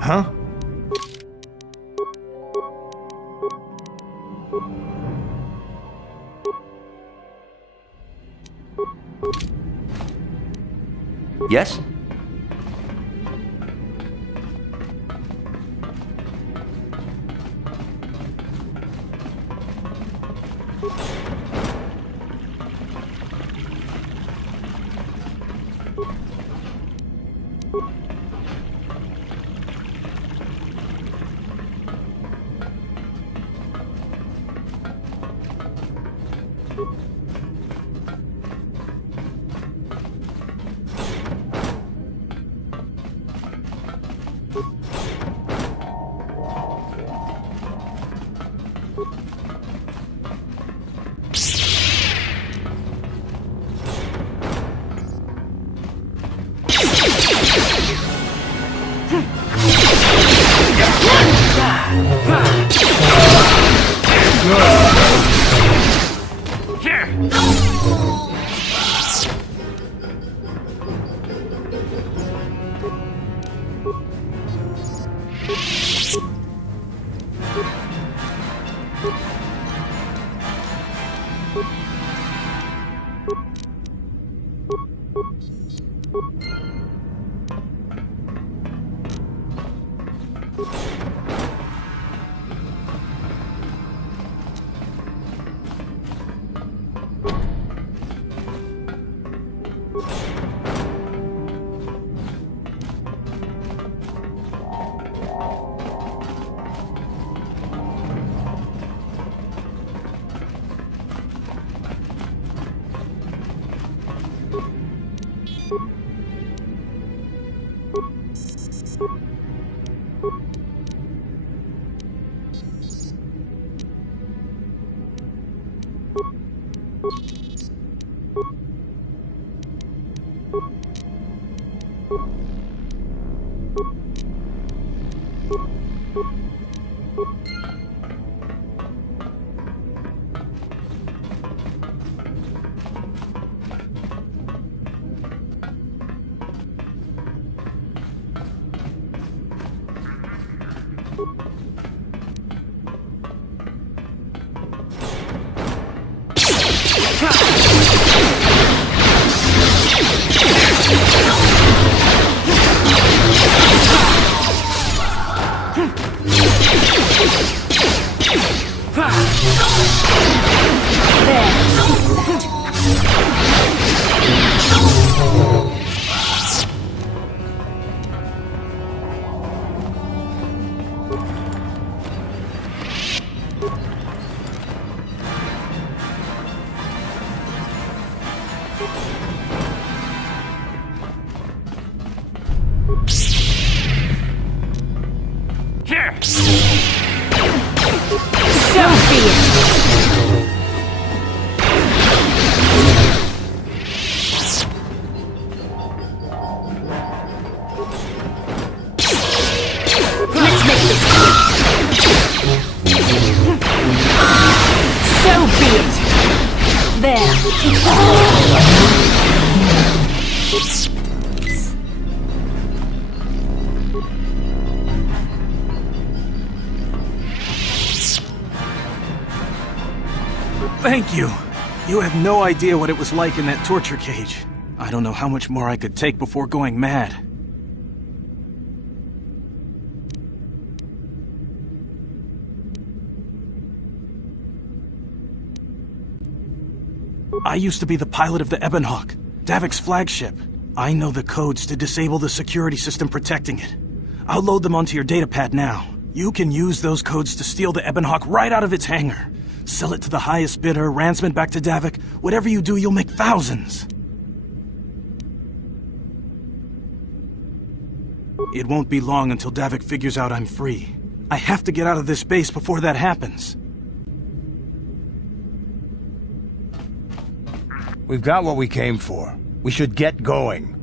Huh? Yes? Thank you. You have no idea what it was like in that torture cage. I don't know how much more I could take before going mad. I used to be the pilot of the Ebonhawk, Davik's flagship. I know the codes to disable the security system protecting it. I'll load them onto your datapad now. You can use those codes to steal the Ebonhawk right out of its hangar. Sell it to the highest bidder, ransom it back to Davik. Whatever you do, you'll make thousands. It won't be long until Davik figures out I'm free. I have to get out of this base before that happens. We've got what we came for. We should get going.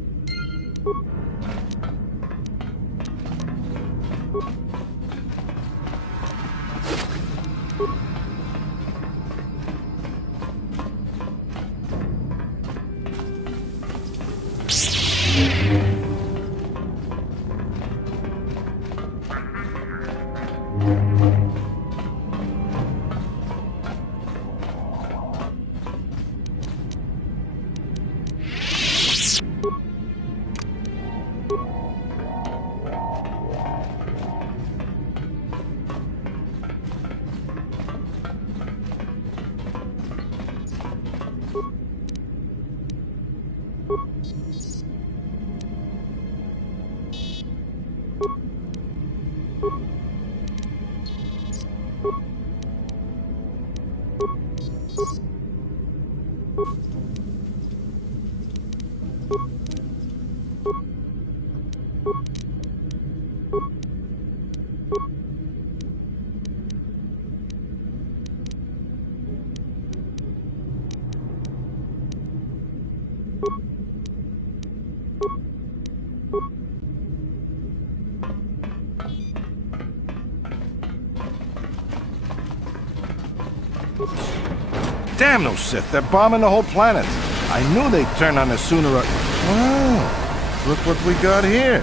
Damn those Sith, they're bombing the whole planet. I knew they'd turn on us sooner or... Oh, look what we got here.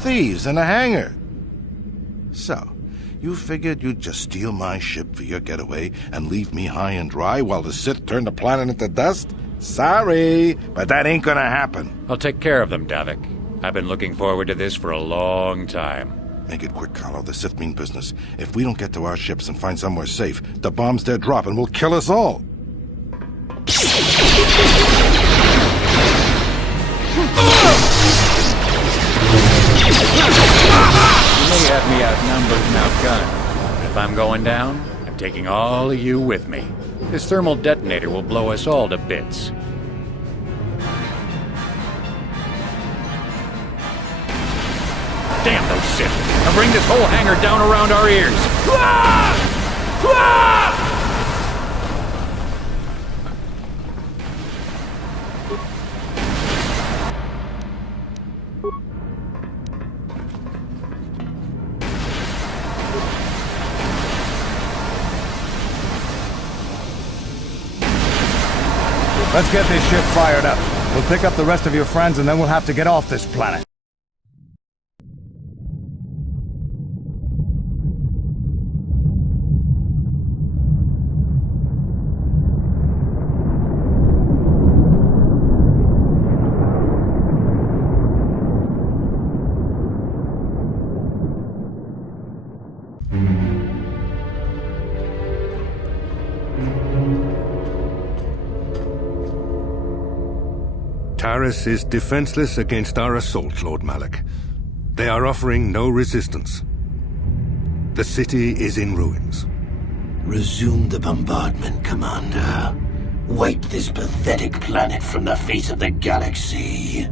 Thieves in a hangar. So, you figured you'd just steal my ship for your getaway and leave me high and dry while the Sith turn the planet into dust? Sorry, but that ain't gonna happen. I'll take care of them, Davik. I've been looking forward to this for a long time. Make it quick, Carlo. The Sith mean business. If we don't get to our ships and find somewhere safe, the bombs they're dropping will kill us all. You may have me outnumbered and outgunned, but if I'm going down, I'm taking all of you with me. This thermal detonator will blow us all to bits. Damn those Sith! Now bring this whole hangar down around our ears! Let's get this ship fired up. We'll pick up the rest of your friends and then we'll have to get off this planet. Taris is defenseless against our assault, Lord Malak. They are offering no resistance. The city is in ruins. Resume the bombardment, Commander. Wipe this pathetic planet from the face of the galaxy.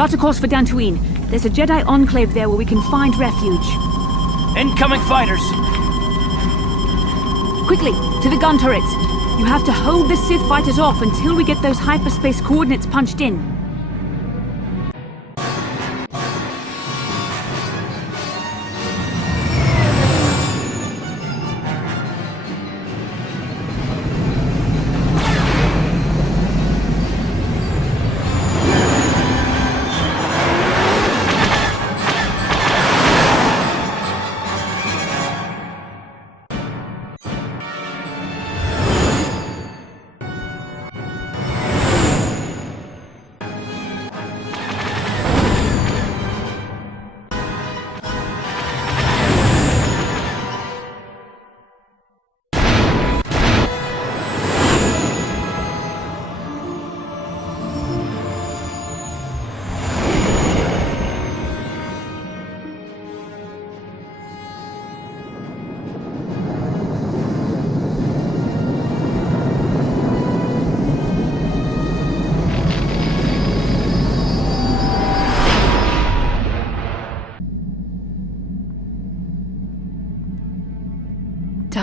Plot a course for Dantooine. There's a Jedi enclave there where we can find refuge. Incoming fighters! Quickly, to the gun turrets. You have to hold the Sith fighters off until we get those hyperspace coordinates punched in.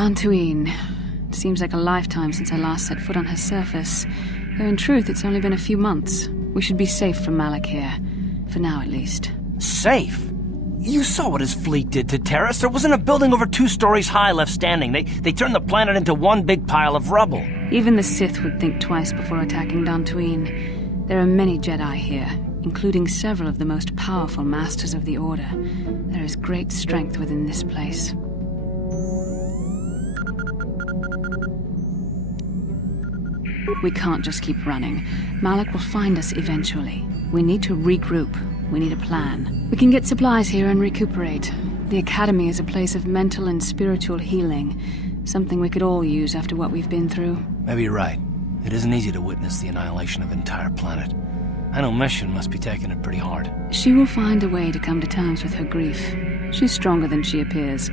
Dantooine. Seems like a lifetime since I last set foot on her surface. Though in truth, it's only been a few months. We should be safe from Malak here. For now, at least. Safe? You saw what his fleet did to Terrace. There wasn't a building over 2 stories high left standing. They turned the planet into one big pile of rubble. Even the Sith would think twice before attacking Dantooine. There are many Jedi here, including several of the most powerful Masters of the Order. There is great strength within this place. We can't just keep running. Malak will find us eventually. We need to regroup. We need a plan. We can get supplies here and recuperate. The Academy is a place of mental and spiritual healing. Something we could all use after what we've been through. Maybe you're right. It isn't easy to witness the annihilation of an entire planet. I know Mission must be taking it pretty hard. She will find a way to come to terms with her grief. She's stronger than she appears.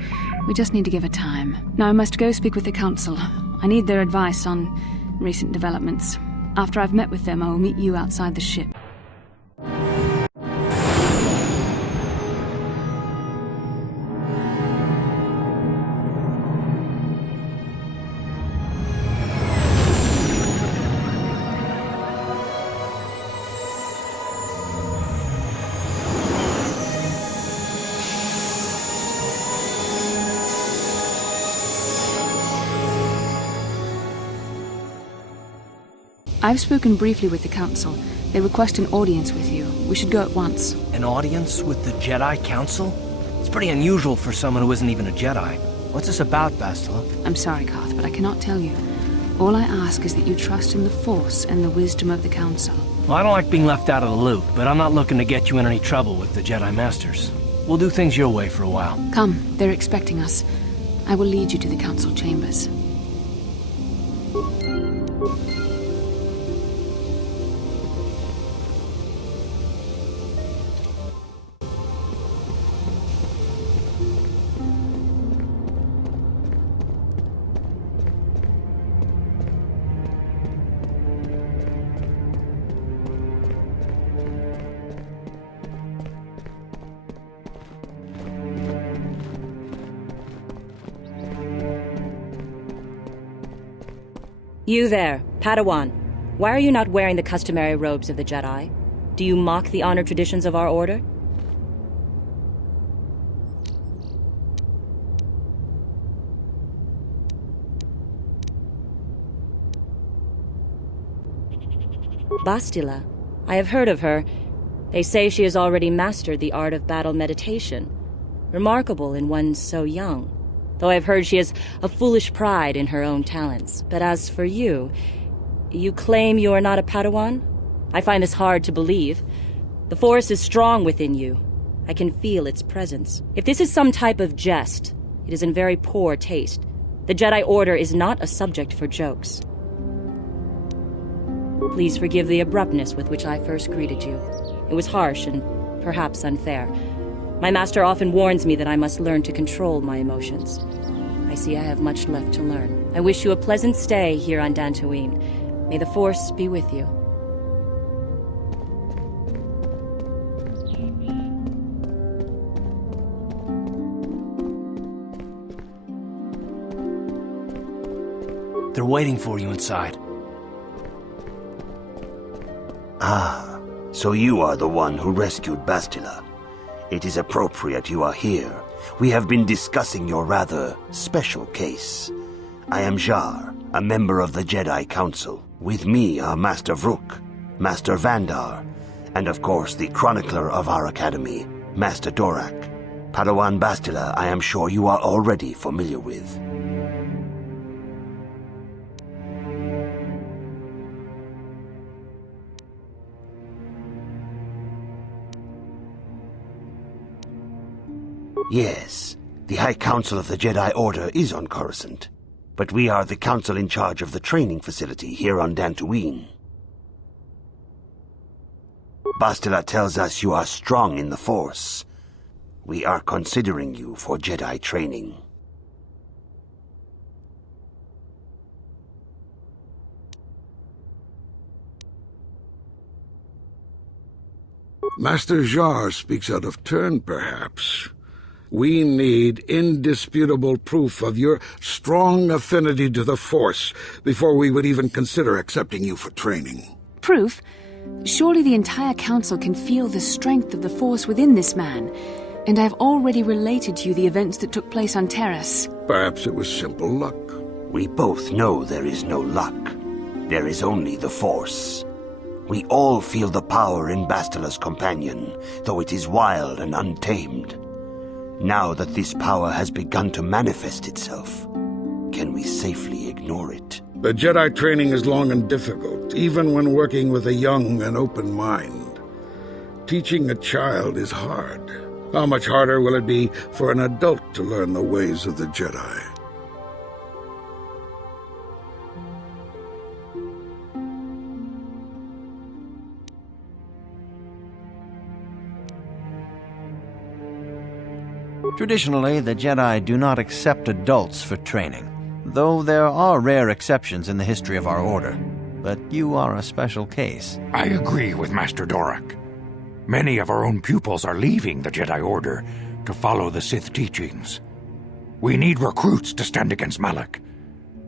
We just need to give her time. Now I must go speak with the Council. I need their advice on recent developments. After I've met with them, I will meet you outside the ship. I've spoken briefly with the Council. They request an audience with you. We should go at once. An audience with the Jedi Council? It's pretty unusual for someone who isn't even a Jedi. What's this about, Bastila? I'm sorry, Carth, but I cannot tell you. All I ask is that you trust in the Force and the wisdom of the Council. Well, I don't like being left out of the loop, but I'm not looking to get you in any trouble with the Jedi Masters. We'll do things your way for a while. Come, they're expecting us. I will lead you to the Council chambers. You there, Padawan. Why are you not wearing the customary robes of the Jedi? Do you mock the honored traditions of our order? Bastila. I have heard of her. They say she has already mastered the art of battle meditation. Remarkable in one so young. Though I've heard she has a foolish pride in her own talents. But as for you, you claim you are not a Padawan? I find this hard to believe. The Force is strong within you. I can feel its presence. If this is some type of jest, it is in very poor taste. The Jedi Order is not a subject for jokes. Please forgive the abruptness with which I first greeted you. It was harsh and perhaps unfair. My master often warns me that I must learn to control my emotions. I see I have much left to learn. I wish you a pleasant stay here on Dantooine. May the Force be with you. They're waiting for you inside. Ah, so you are the one who rescued Bastila. It is appropriate you are here. We have been discussing your rather special case. I am Jar, a member of the Jedi Council. With me are Master Vrook, Master Vandar, and of course the chronicler of our academy, Master Dorak. Padawan Bastila, I am sure you are already familiar with. Yes, the High Council of the Jedi Order is on Coruscant, but we are the council in charge of the training facility here on Dantooine. Bastila tells us you are strong in the Force. We are considering you for Jedi training. Master Jar speaks out of turn, perhaps. We need indisputable proof of your strong affinity to the Force before we would even consider accepting you for training. Proof? Surely the entire Council can feel the strength of the Force within this man, and I've already related to you the events that took place on Terrace. Perhaps it was simple luck. We both know there is no luck. There is only the Force. We all feel the power in Bastila's companion, though it is wild and untamed. Now that this power has begun to manifest itself, can we safely ignore it? The Jedi training is long and difficult, even when working with a young and open mind. Teaching a child is hard. How much harder will it be for an adult to learn the ways of the Jedi? Traditionally, the Jedi do not accept adults for training, though there are rare exceptions in the history of our order. But you are a special case. I agree with Master Dorak. Many of our own pupils are leaving the Jedi Order to follow the Sith teachings. We need recruits to stand against Malak.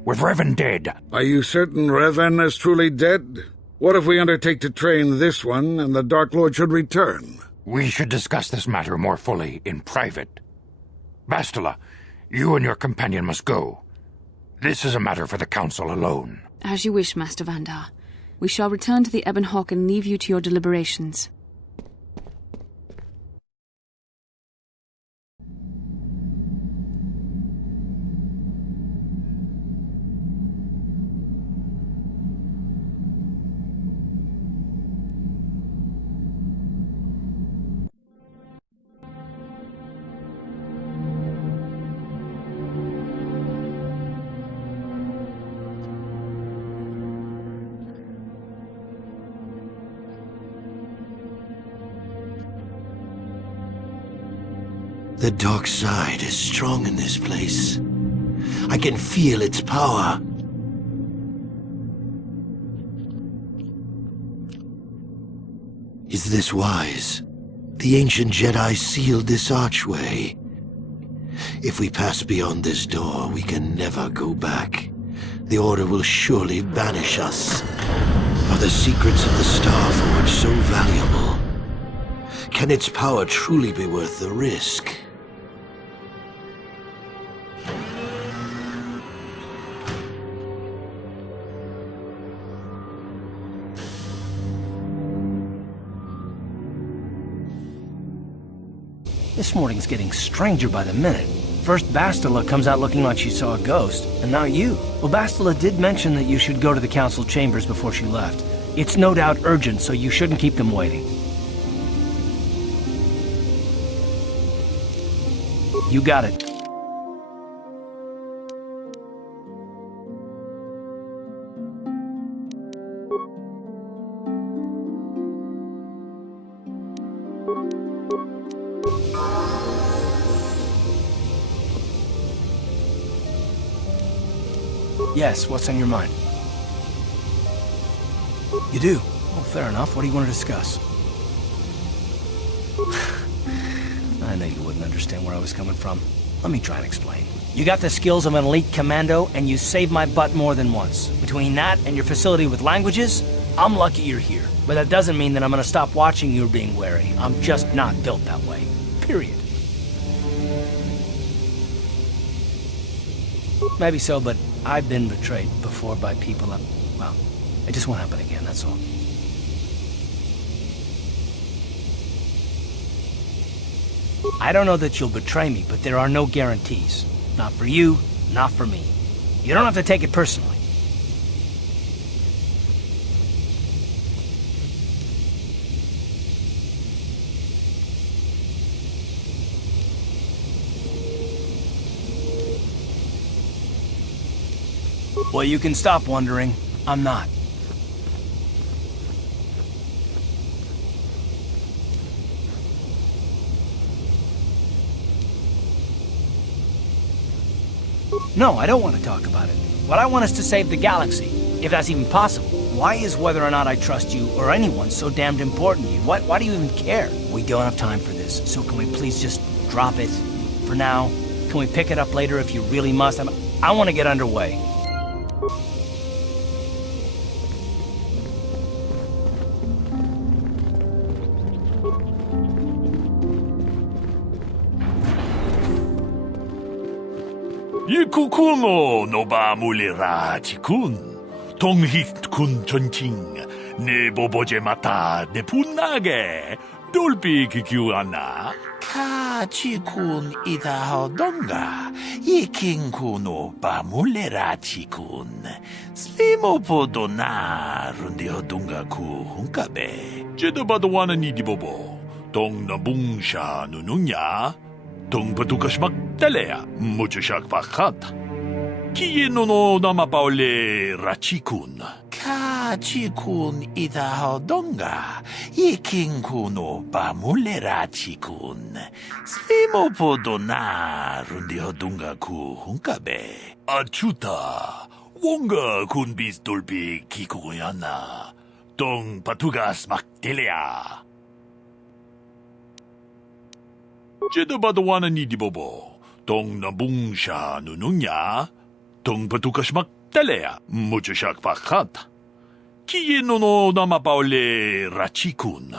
With Revan dead... Are you certain Revan is truly dead? What if we undertake to train this one and the Dark Lord should return? We should discuss this matter more fully in private. Bastila, you and your companion must go. This is a matter for the Council alone. As you wish, Master Vandar. We shall return to the Ebon Hawk and leave you to your deliberations. The dark side is strong in this place. I can feel its power. Is this wise? The ancient Jedi sealed this archway. If we pass beyond this door, we can never go back. The Order will surely banish us. Are the secrets of the Star Forge so valuable? Can its power truly be worth the risk? This morning's getting stranger by the minute. First Bastila comes out looking like she saw a ghost, and now you. Well, Bastila did mention that you should go to the Council chambers before she left. It's no doubt urgent, so you shouldn't keep them waiting. You got it. Yes, what's on your mind? You do? Well, fair enough. What do you want to discuss? I know you wouldn't understand where I was coming from. Let me try and explain. You got the skills of an elite commando, and you saved my butt more than once. Between that and your facility with languages, I'm lucky you're here. But that doesn't mean that I'm gonna stop watching you or being wary. I'm just not built that way. Period. Maybe so, but I've been betrayed before by people well, it just won't happen again, that's all. I don't know that you'll betray me, but there are no guarantees. Not for you, not for me. You don't have to take it personally. Well, you can stop wondering. I'm not. No, I don't want to talk about it. What I want is to save the galaxy, if that's even possible. Why is whether or not I trust you or anyone so damned important to you? Why do you even care? We don't have time for this, so can we please just drop it? For now, can we pick it up later if you really must? I want to get underway. Ikukuno no ba mulira chikun. Tonghit kun chonching. Ne boboje mata ne punage. Dolpi kikiwana. Ka chikun ida donga. Ikin kuno ba mulira chikun. Slimo podona rundi hodunga ku hunkabe. Jedabadwana ni dibobo. Tong na bungsha nununya. Tong patukas magtalea, mucho siyak pakat. Kieno no namapaule rachikun. Kachikun itahodonga. Iking kuno pamule rachikun. Slimo podona rundi hodunga ku hunkabe. Achuta, wonga kun bis dolpi kikuyana. Tong patugas magtalea. Jedabadwana ni dibobo. Tong nabungsha nununya. Tong patukas magtalea. Mucho siyak pakat. Kieno no namapaule rachikun.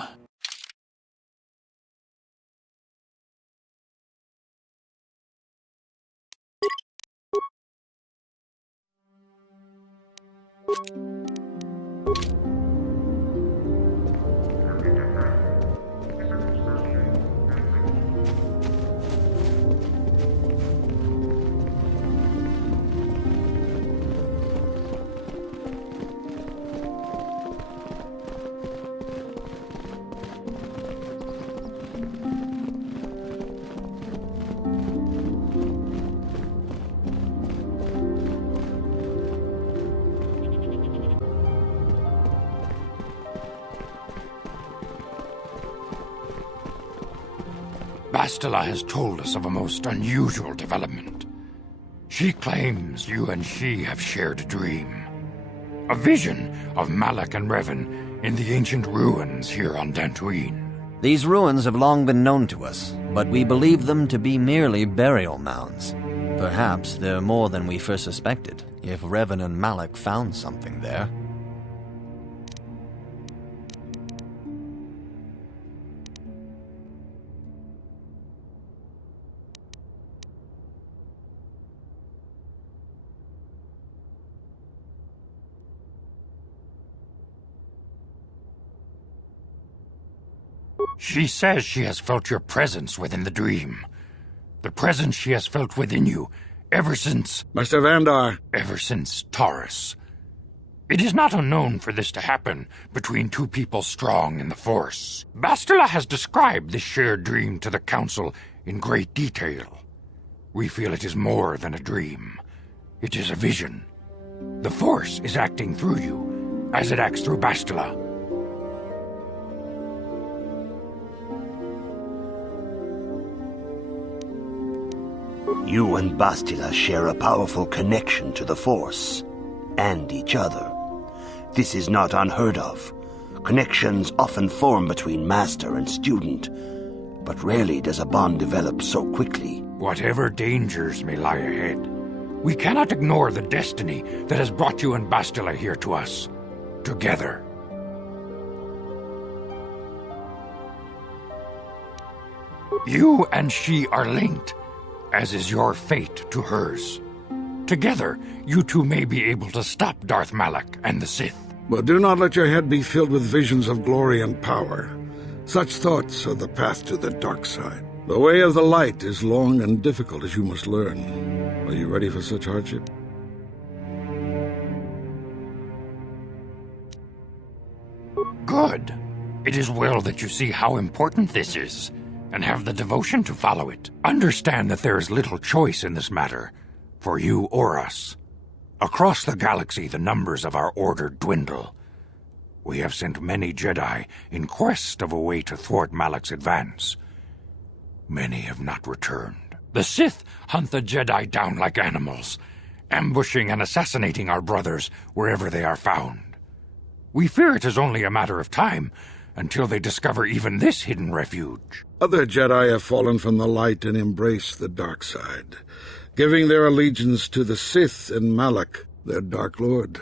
Bastila has told us of a most unusual development. She claims you and she have shared a dream. A vision of Malak and Revan in the ancient ruins here on Dantooine. These ruins have long been known to us, but we believe them to be merely burial mounds. Perhaps they're more than we first suspected, if Revan and Malak found something there. She says she has felt your presence within the dream. The presence she has felt within you ever since... Master Vandar. Ever since Taurus. It is not unknown for this to happen between two people strong in the Force. Bastila has described this shared dream to the Council in great detail. We feel it is more than a dream. It is a vision. The Force is acting through you, as it acts through Bastila. You and Bastila share a powerful connection to the Force, and each other. This is not unheard of. Connections often form between master and student, but rarely does a bond develop so quickly. Whatever dangers may lie ahead, we cannot ignore the destiny that has brought you and Bastila here to us, together. You and she are linked, as is your fate to hers. Together, you two may be able to stop Darth Malak and the Sith. But do not let your head be filled with visions of glory and power. Such thoughts are the path to the dark side. The way of the light is long and difficult, as you must learn. Are you ready for such hardship? Good. It is well that you see how important this is, and have the devotion to follow it. Understand that there is little choice in this matter, for you or us. Across the galaxy, the numbers of our order dwindle. We have sent many Jedi in quest of a way to thwart Malak's advance. Many have not returned. The Sith hunt the Jedi down like animals, ambushing and assassinating our brothers wherever they are found. We fear it is only a matter of time until they discover even this hidden refuge. Other Jedi have fallen from the light and embraced the dark side, giving their allegiance to the Sith and Malak, their Dark Lord.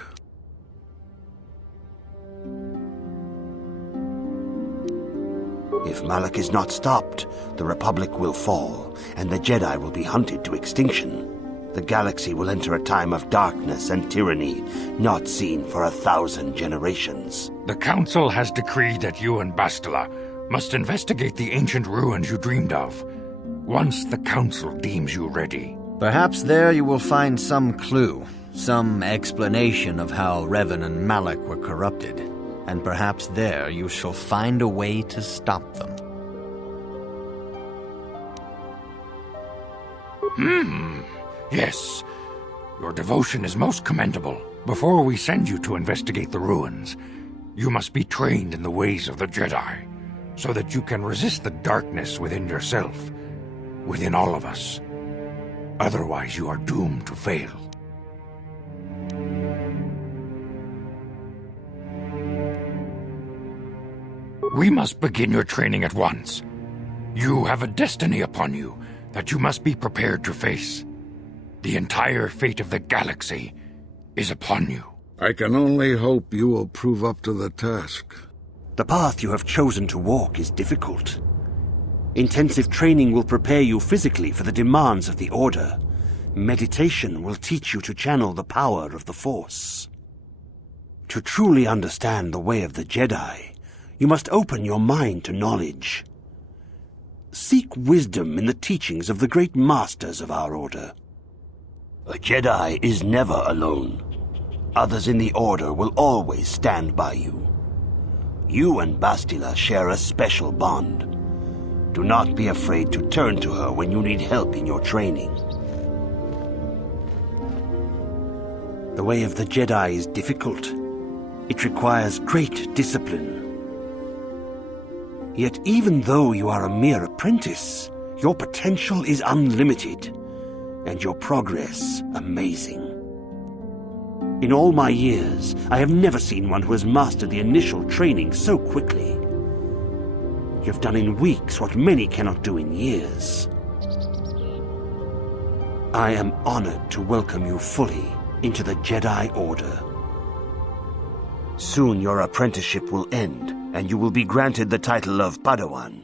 If Malak is not stopped, the Republic will fall, and the Jedi will be hunted to extinction. The galaxy will enter a time of darkness and tyranny, not seen for 1,000 generations. The Council has decreed that you and Bastila must investigate the ancient ruins you dreamed of, once the Council deems you ready. Perhaps there you will find some clue, some explanation of how Revan and Malak were corrupted, and perhaps there you shall find a way to stop them. Yes. Your devotion is most commendable. Before we send you to investigate the ruins, you must be trained in the ways of the Jedi, so that you can resist the darkness within yourself, within all of us. Otherwise, you are doomed to fail. We must begin your training at once. You have a destiny upon you that you must be prepared to face. The entire fate of the galaxy is upon you. I can only hope you will prove up to the task. The path you have chosen to walk is difficult. Intensive training will prepare you physically for the demands of the Order. Meditation will teach you to channel the power of the Force. To truly understand the way of the Jedi, you must open your mind to knowledge. Seek wisdom in the teachings of the great masters of our Order. A Jedi is never alone. Others in the Order will always stand by you. You and Bastila share a special bond. Do not be afraid to turn to her when you need help in your training. The way of the Jedi is difficult. It requires great discipline. Yet even though you are a mere apprentice, your potential is unlimited, and your progress amazing. In all my years, I have never seen one who has mastered the initial training so quickly. You have done in weeks what many cannot do in years. I am honored to welcome you fully into the Jedi Order. Soon your apprenticeship will end, and you will be granted the title of Padawan,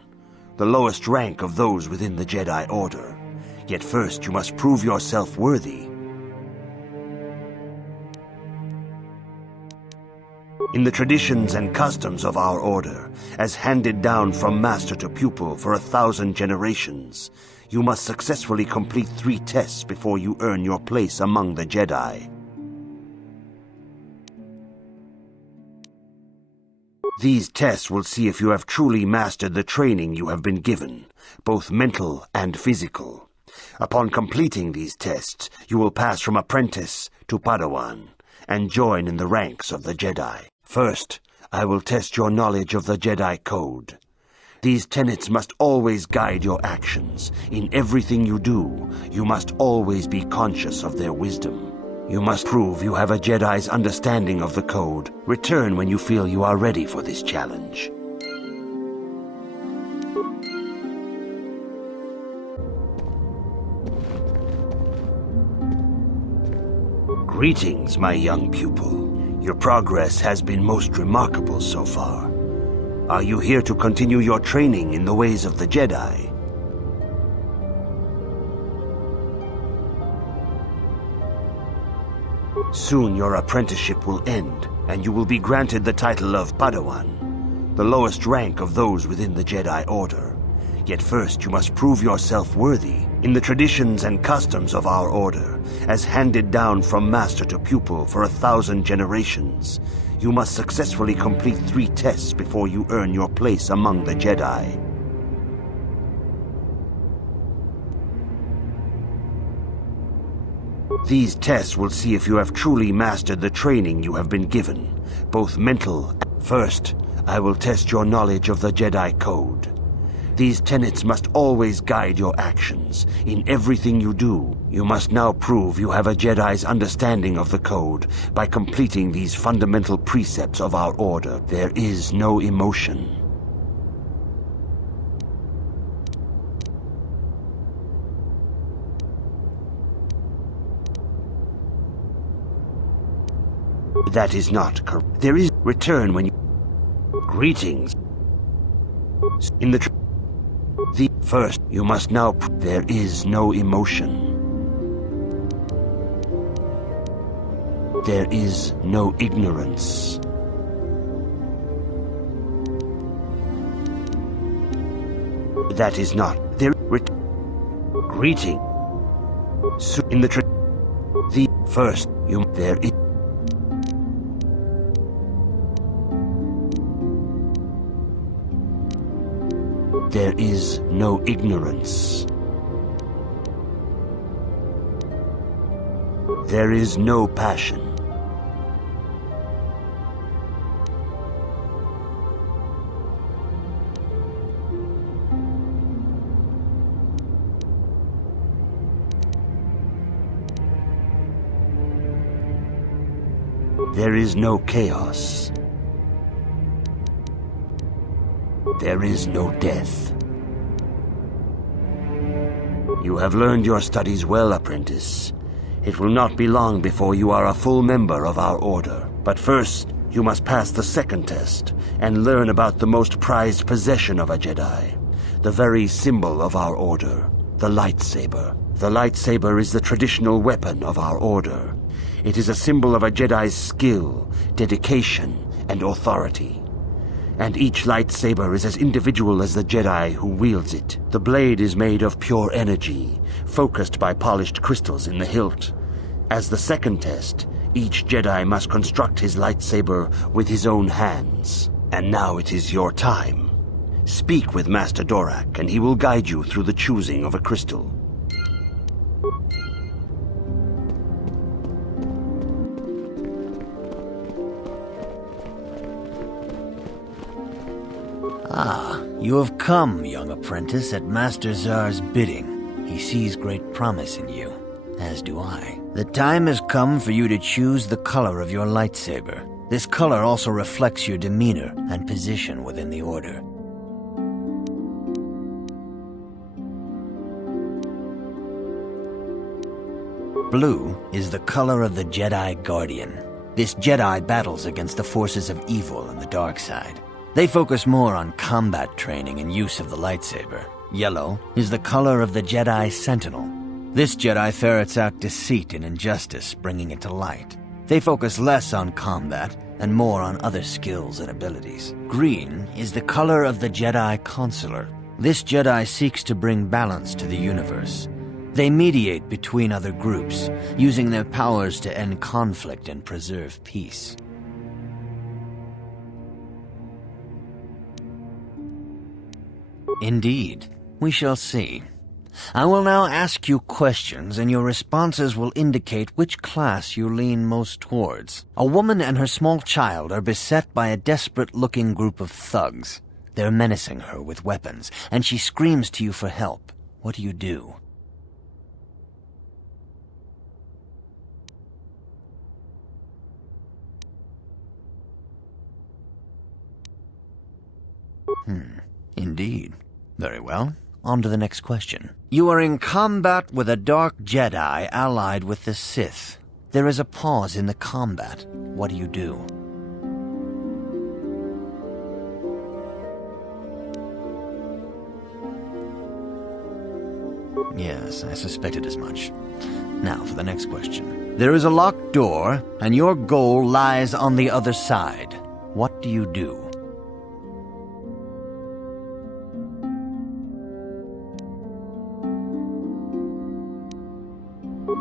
the lowest rank of those within the Jedi Order. Yet first you must prove yourself worthy. In the traditions and customs of our Order, as handed down from master to pupil for 1,000 generations, you must successfully complete 3 tests before you earn your place among the Jedi. These tests will see if you have truly mastered the training you have been given, both mental and physical. Upon completing these tests, you will pass from apprentice to Padawan, and join in the ranks of the Jedi. First, I will test your knowledge of the Jedi Code. These tenets must always guide your actions. In everything you do, you must always be conscious of their wisdom. You must prove you have a Jedi's understanding of the Code. Return when you feel you are ready for this challenge. Greetings, my young pupil. Your progress has been most remarkable so far. Are you here to continue your training in the ways of the Jedi? Soon your apprenticeship will end, and you will be granted the title of Padawan, the lowest rank of those within the Jedi Order. Yet first you must prove yourself worthy. In the traditions and customs of our Order, as handed down from master to pupil for 1,000 generations, you must successfully complete 3 tests before you earn your place among the Jedi. These tests will see if you have truly mastered the training you have been given, both mental and... First, I will test your knowledge of the Jedi Code. These tenets must always guide your actions. In everything you do, you must now prove you have a Jedi's understanding of the code by completing these fundamental precepts of our order. There is no emotion. That is not correct. There is return when you... Greetings. In the first, you must now... There is no emotion. There is no ignorance. That is not... There... Greeting. In the first, you... There is... There is no ignorance. There is no passion. There is no chaos. There is no death. You have learned your studies well, apprentice. It will not be long before you are a full member of our order. But first, you must pass the second test and learn about the most prized possession of a Jedi, the very symbol of our order, the lightsaber. The lightsaber is the traditional weapon of our order. It is a symbol of a Jedi's skill, dedication, and authority. And each lightsaber is as individual as the Jedi who wields it. The blade is made of pure energy, focused by polished crystals in the hilt. As the second test, each Jedi must construct his lightsaber with his own hands. And now it is your time. Speak with Master Dorak, and he will guide you through the choosing of a crystal. Ah, you have come, young apprentice, at Master Zar's bidding. He sees great promise in you, as do I. The time has come for you to choose the color of your lightsaber. This color also reflects your demeanor and position within the Order. Blue is the color of the Jedi Guardian. This Jedi battles against the forces of evil and the dark side. They focus more on combat training and use of the lightsaber. Yellow is the color of the Jedi Sentinel. This Jedi ferrets out deceit and injustice, bringing it to light. They focus less on combat and more on other skills and abilities. Green is the color of the Jedi Consular. This Jedi seeks to bring balance to the universe. They mediate between other groups, using their powers to end conflict and preserve peace. Indeed. We shall see. I will now ask you questions, and your responses will indicate which class you lean most towards. A woman and her small child are beset by a desperate-looking group of thugs. They're menacing her with weapons, and she screams to you for help. What do you do? Indeed. Very well. On to the next question. You are in combat with a dark Jedi allied with the Sith. There is a pause in the combat. What do you do? Yes, I suspected as much. Now for the next question. There is a locked door, and your goal lies on the other side. What do you do?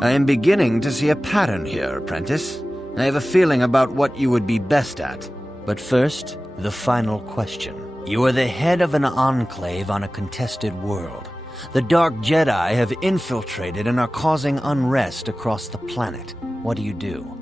I am beginning to see a pattern here, apprentice. I have a feeling about what you would be best at. But first, the final question. You are the head of an enclave on a contested world. The Dark Jedi have infiltrated and are causing unrest across the planet. What do you do?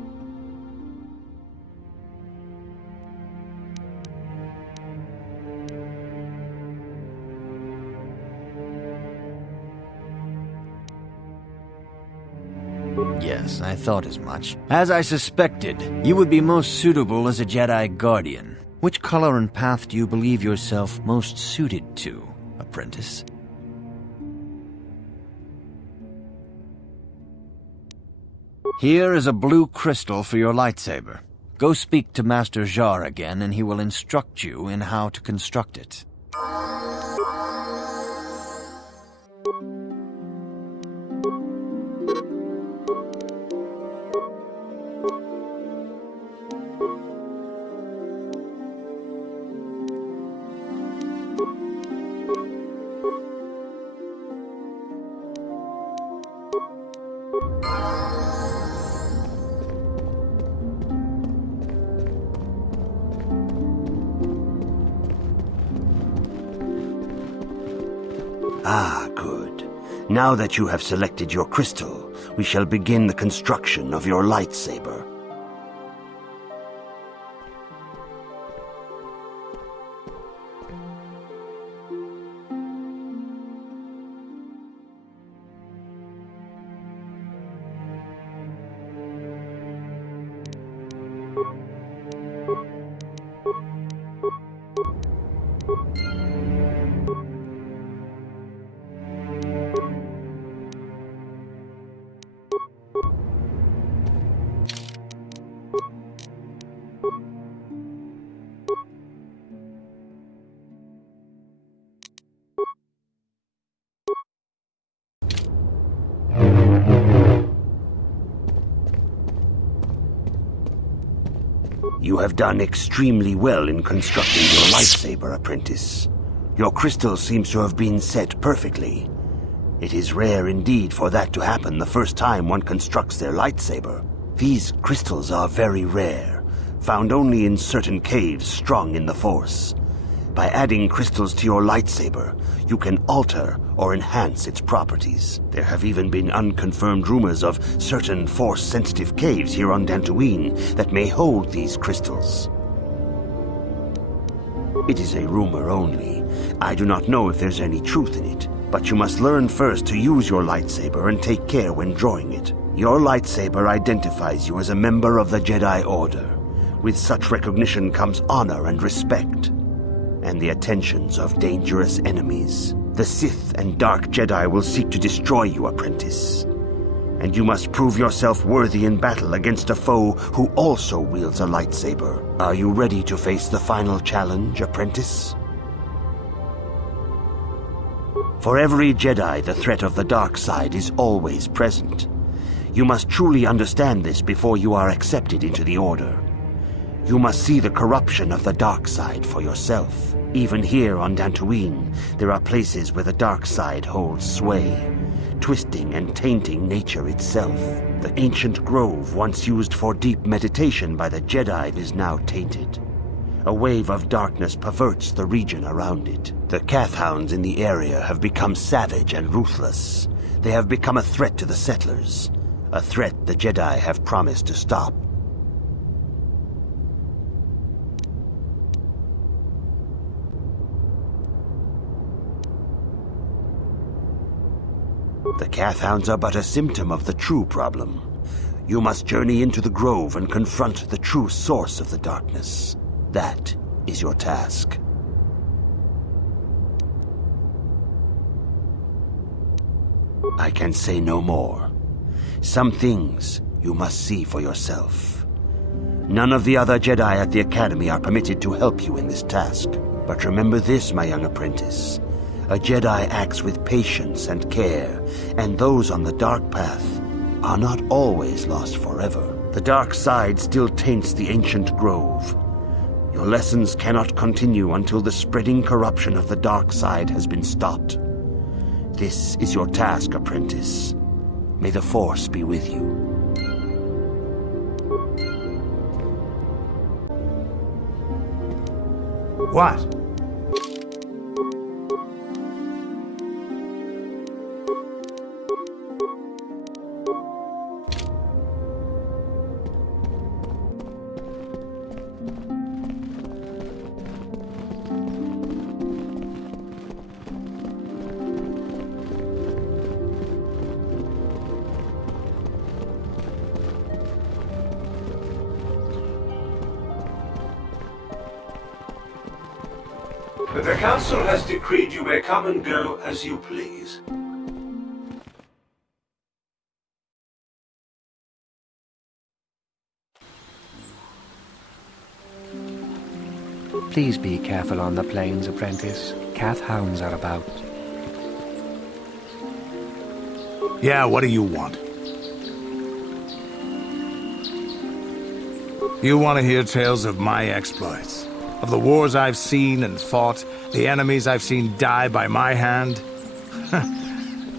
Yes, I thought as much. As I suspected, you would be most suitable as a Jedi Guardian. Which color and path do you believe yourself most suited to, apprentice? Here is a blue crystal for your lightsaber. Go speak to Master Jar again, and he will instruct you in how to construct it. Ah, good. Now that you have selected your crystal, we shall begin the construction of your lightsaber. You have done extremely well in constructing your lightsaber, apprentice. Your crystal seems to have been set perfectly. It is rare indeed for that to happen the first time one constructs their lightsaber. These crystals are very rare, found only in certain caves strong in the Force. By adding crystals to your lightsaber, you can alter or enhance its properties. There have even been unconfirmed rumors of certain Force-sensitive caves here on Dantooine that may hold these crystals. It is a rumor only. I do not know if there's any truth in it, but you must learn first to use your lightsaber and take care when drawing it. Your lightsaber identifies you as a member of the Jedi Order. With such recognition comes honor and respect, and the attentions of dangerous enemies. The Sith and Dark Jedi will seek to destroy you, apprentice. And you must prove yourself worthy in battle against a foe who also wields a lightsaber. Are you ready to face the final challenge, apprentice? For every Jedi, the threat of the dark side is always present. You must truly understand this before you are accepted into the Order. You must see the corruption of the dark side for yourself. Even here on Dantooine, there are places where the dark side holds sway, twisting and tainting nature itself. The ancient grove once used for deep meditation by the Jedi is now tainted. A wave of darkness perverts the region around it. The Kathhounds in the area have become savage and ruthless. They have become a threat to the settlers, a threat the Jedi have promised to stop. The Kathhounds are but a symptom of the true problem. You must journey into the grove and confront the true source of the darkness. That is your task. I can say no more. Some things you must see for yourself. None of the other Jedi at the Academy are permitted to help you in this task. But remember this, my young apprentice. A Jedi acts with patience and care, and those on the dark path are not always lost forever. The dark side still taints the ancient grove. Your lessons cannot continue until the spreading corruption of the dark side has been stopped. This is your task, apprentice. May the Force be with you. What? The council has decreed you may come and go as you please. Please be careful on the plains, apprentice. Kath hounds are about. Yeah, what do you want? You want to hear tales of my exploits? Of the wars I've seen and fought, the enemies I've seen die by my hand?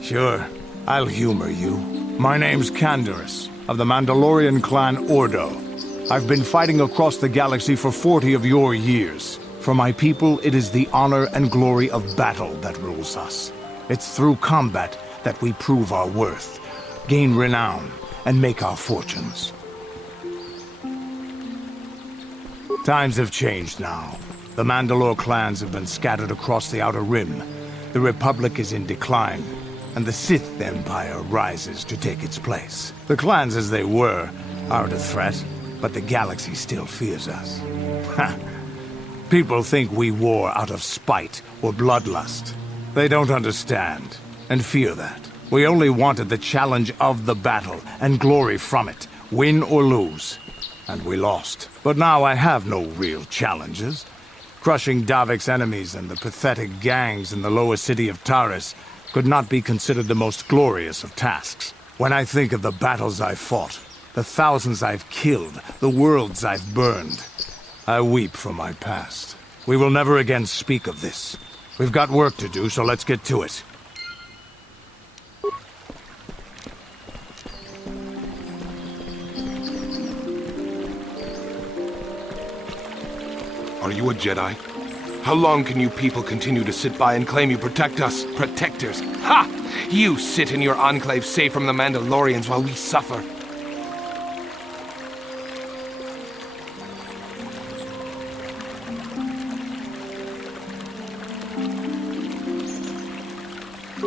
Sure, I'll humor you. My name's Canderous, of the Mandalorian clan Ordo. I've been fighting across the galaxy for 40 of your years. For my people, it is the honor and glory of battle that rules us. It's through combat that we prove our worth, gain renown, and make our fortunes. Times have changed now. The Mandalore clans have been scattered across the Outer Rim. The Republic is in decline, and the Sith Empire rises to take its place. The clans as they were aren't a threat, but the galaxy still fears us. People think we war out of spite or bloodlust. They don't understand, and fear that. We only wanted the challenge of the battle, and glory from it, win or lose. And we lost. But now I have no real challenges. Crushing Davik's enemies and the pathetic gangs in the lower city of Taris could not be considered the most glorious of tasks. When I think of the battles I've fought, the thousands I've killed, the worlds I've burned, I weep for my past. We will never again speak of this. We've got work to do, so let's get to it. Are you a Jedi? How long can you people continue to sit by and claim you protect us? Protectors? Ha! You sit in your enclave safe from the Mandalorians while we suffer.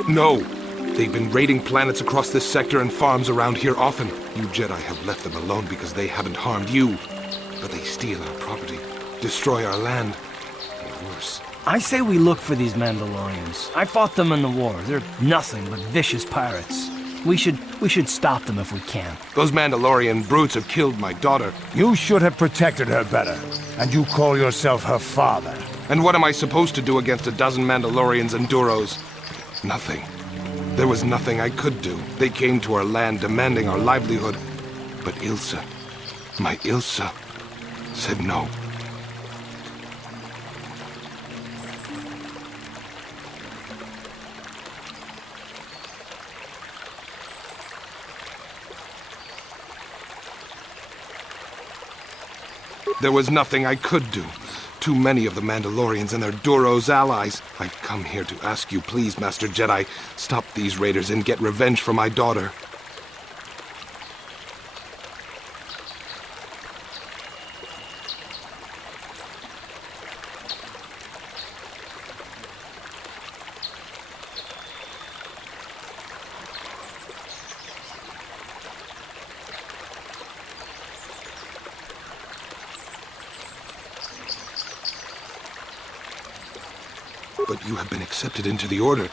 No! They've been raiding planets across this sector and farms around here often. You Jedi have left them alone because they haven't harmed you. But they steal our property, destroy our land, and worse. I say we look for these Mandalorians. I fought them in the war. They're nothing but vicious pirates. We should stop them if we can. Those Mandalorian brutes have killed my daughter. You should have protected her better. And you call yourself her father. And what am I supposed to do against a dozen Mandalorians and Duros? Nothing. There was nothing I could do. They came to our land demanding our livelihood. But Ilsa, my Ilsa, said no. There was nothing I could do. Too many of the Mandalorians and their Duros allies. I've come here to ask you, please, Master Jedi, stop these raiders and get revenge for my daughter. But you have been accepted into the Order.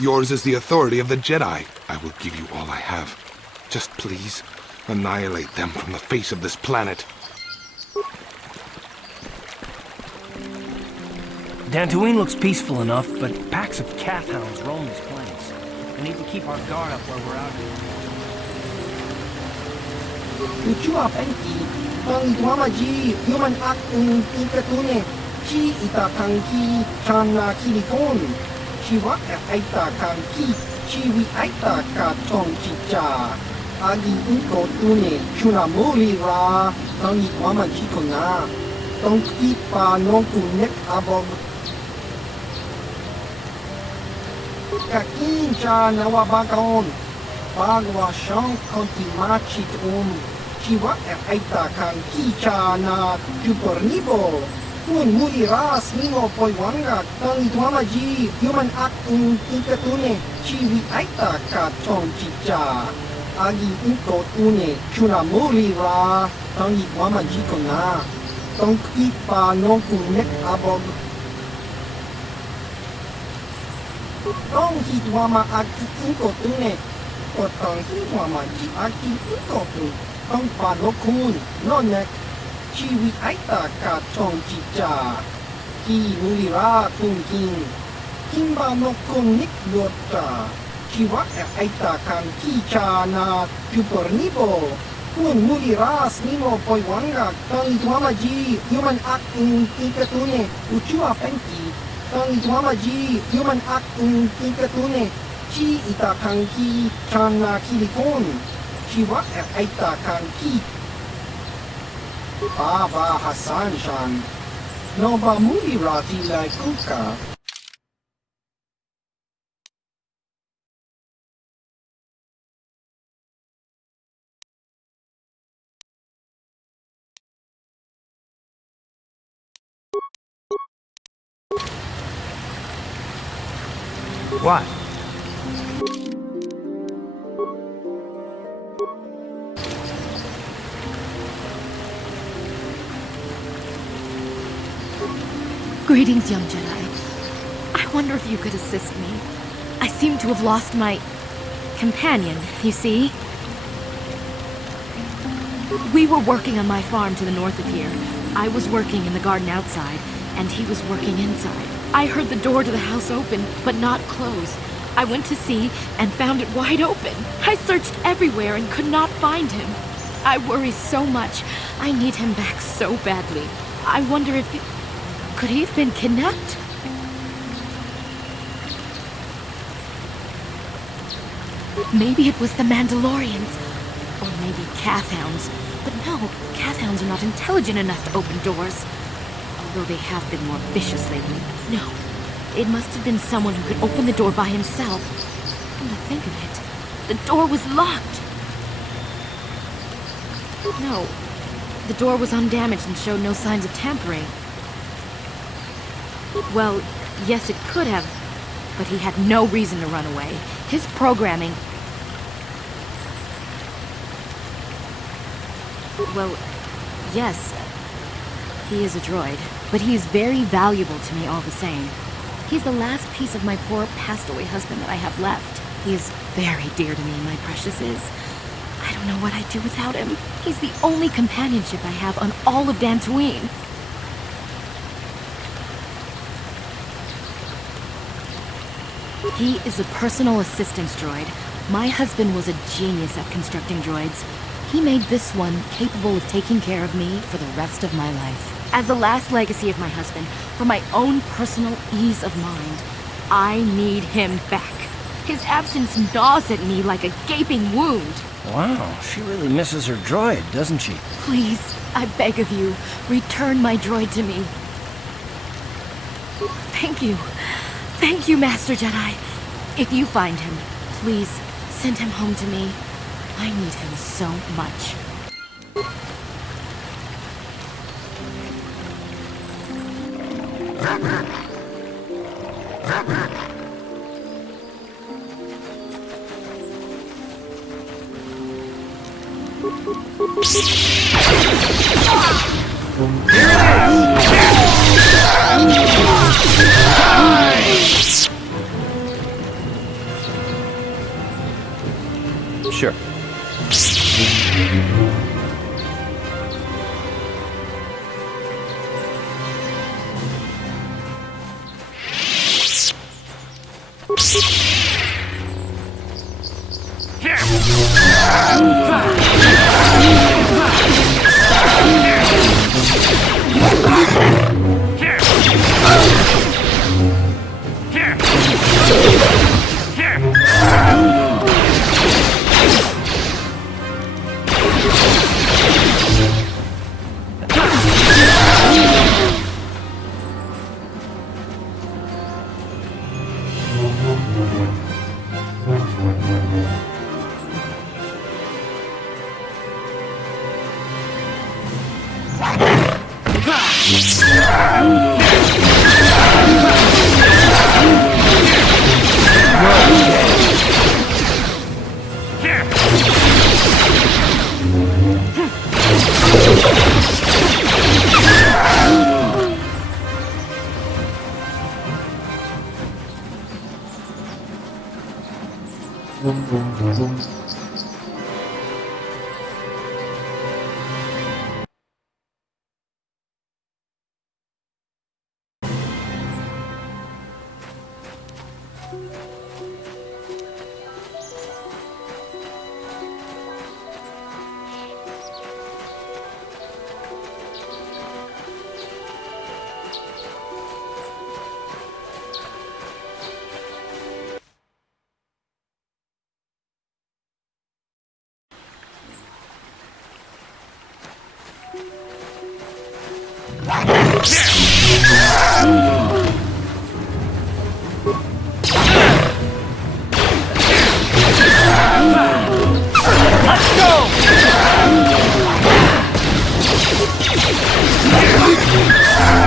Yours is the authority of the Jedi. I will give you all I have. Just please, annihilate them from the face of this planet. Dantooine looks peaceful enough, but packs of Kath hounds roam these plains. We need to keep our guard up while we're out here. Ucua penki, pang duamaji, human actum ikatune. Chi ita kanki chana kilikon. Chi wak aita kanki. Chi wi aita ka tong chicha. Agi inko tune chuna muli ra. Tangi wama jikona. Tong kipa nongku nek abog. Kakin cha nawabakon. Bagwa shang konti machit Chi wak aita kanki chana jupornibo. Kung muli ras nimo poi wanga tangi tuamaji human actum ikatune chiwi aita ka tong chicha agi inko tune chuna muli ra tangi tuamaji kona tong kipa nongku nek abog Tong hitwama aki inkotune. Potong hitwama ji aki inkotu. Tong palokun. Nonek. Chiwi aita ka tong chicha. Ki mulira tungking. Kimba no konik lota. Chiwa aita kan kicha na jupornibo. Kun muliras nimo poiwanga. Tong hitwama ji human ak ikatune. Uchua penki. Tang itwama ji human act ikatune chi itakang ki chana kilikon chiwa aitakang ki Baba Hassan Shan no ba muli rati like kuka. What? Greetings, young Jedi. I wonder if you could assist me. I seem to have lost my companion, you see? We were working on my farm to the north of here. I was working in the garden outside, and he was working inside. I heard the door to the house open, but not close. I went to see and found it wide open. I searched everywhere and could not find him. I worry so much. I need him back so badly. I wonder if could he have been kidnapped? Maybe it was the Mandalorians. Or maybe Cathhounds. But no, Cathhounds are not intelligent enough to open doors. Although they have been more vicious lately. No, it must have been someone who could open the door by himself. Come to think of it, the door was locked. No, the door was undamaged and showed no signs of tampering. Well, yes, it could have, but he had no reason to run away. His programming... Well, yes, he is a droid, but he is very valuable to me all the same. He's the last piece of my poor passed-away husband that I have left. He is very dear to me, my precious is. I don't know what I'd do without him. He's the only companionship I have on all of Dantooine. He is a personal assistance droid. My husband was a genius at constructing droids. He made this one capable of taking care of me for the rest of my life. As the last legacy of my husband, for my own personal ease of mind, I need him back. His absence gnaws at me like a gaping wound. Wow, she really misses her droid, doesn't she? Please, I beg of you, return my droid to me. Thank you. Thank you, Master Jedi. If you find him, please send him home to me. I need him so much. Sure.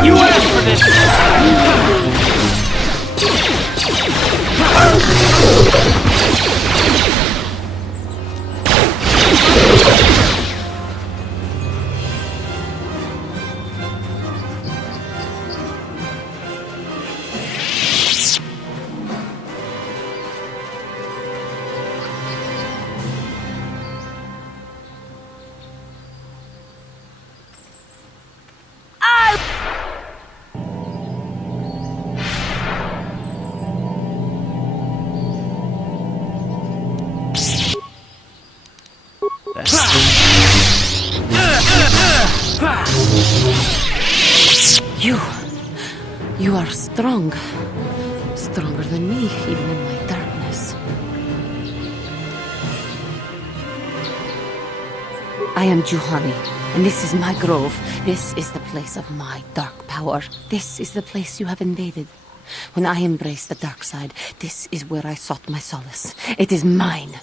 You asked for this! You are strong. Stronger than me, even in my darkness. I am Juhani, and this is my grove. This is the place of my dark power. This is the place you have invaded. When I embraced the dark side, this is where I sought my solace. It is mine.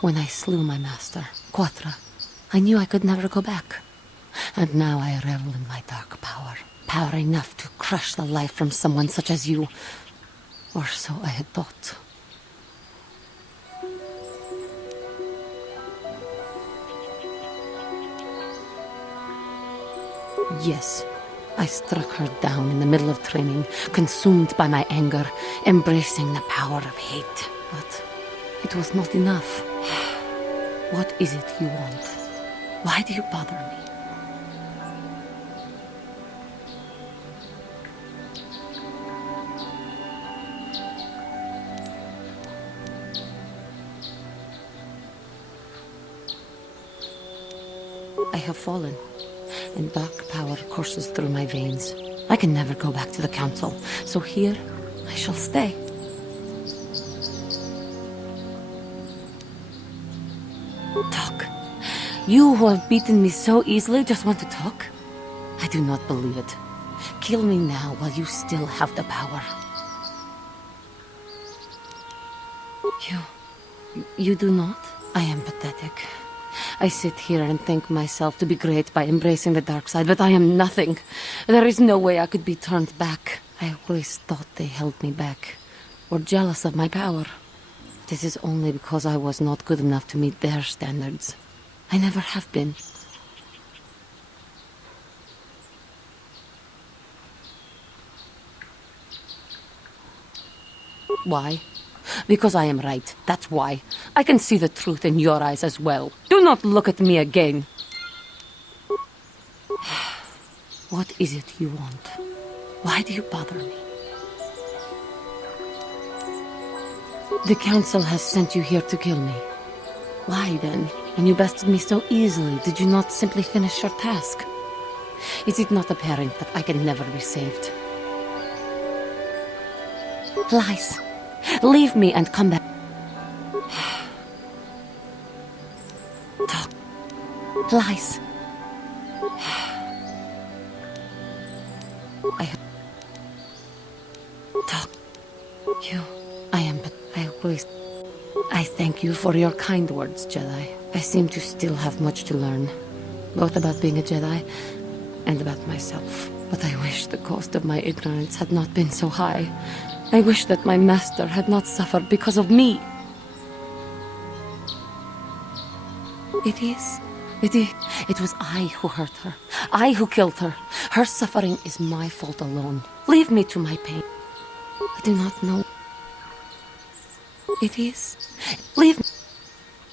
When I slew my master, Quatra, I knew I could never go back. And now I revel in my dark power. Power enough to crush the life from someone such as you. Or so I had thought. Yes, I struck her down in the middle of training, consumed by my anger, embracing the power of hate. But it was not enough. What is it you want? Why do you bother me? I have fallen, and dark power courses through my veins. I can never go back to the council, so here I shall stay. Talk. You who have beaten me so easily just want to talk? I do not believe it. Kill me now while you still have the power. You do not? I am pathetic. I sit here and think myself to be great by embracing the dark side, but I am nothing. There is no way I could be turned back. I always thought they held me back, or jealous of my power. This is only because I was not good enough to meet their standards. I never have been. Why? Because I am right. That's why. I can see the truth in your eyes as well. Do not look at me again. What is it you want? Why do you bother me? The council has sent you here to kill me. Why then, when you bested me so easily, did you not simply finish your task? Is it not apparent that I can never be saved? Lies. Leave me and come back. Talk. Lies. Talk. I thank you for your kind words, Jedi. I seem to still have much to learn, both about being a Jedi and about myself. But I wish the cost of my ignorance had not been so high. I wish that my master had not suffered because of me. It was I who hurt her. I who killed her. Her suffering is my fault alone. Leave me to my pain. I do not know. It is. Leave me.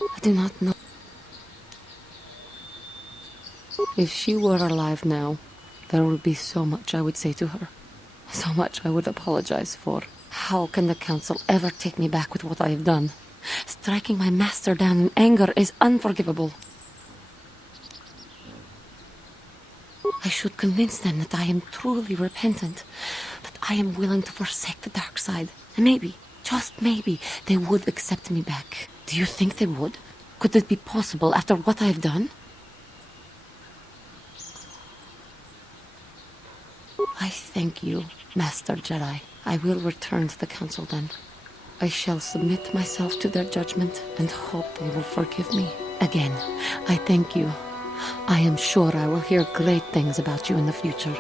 I do not know. If she were alive now, there would be so much I would say to her. So much I would apologize for. How can the Council ever take me back with what I have done? Striking my master down in anger is unforgivable. I should convince them that I am truly repentant, that I am willing to forsake the dark side. And maybe, just maybe, they would accept me back. Do you think they would? Could it be possible after what I have done? I thank you, Master Jedi. I will return to the Council then. I shall submit myself to their judgment and hope they will forgive me. Again, I thank you. I am sure I will hear great things about you in the future.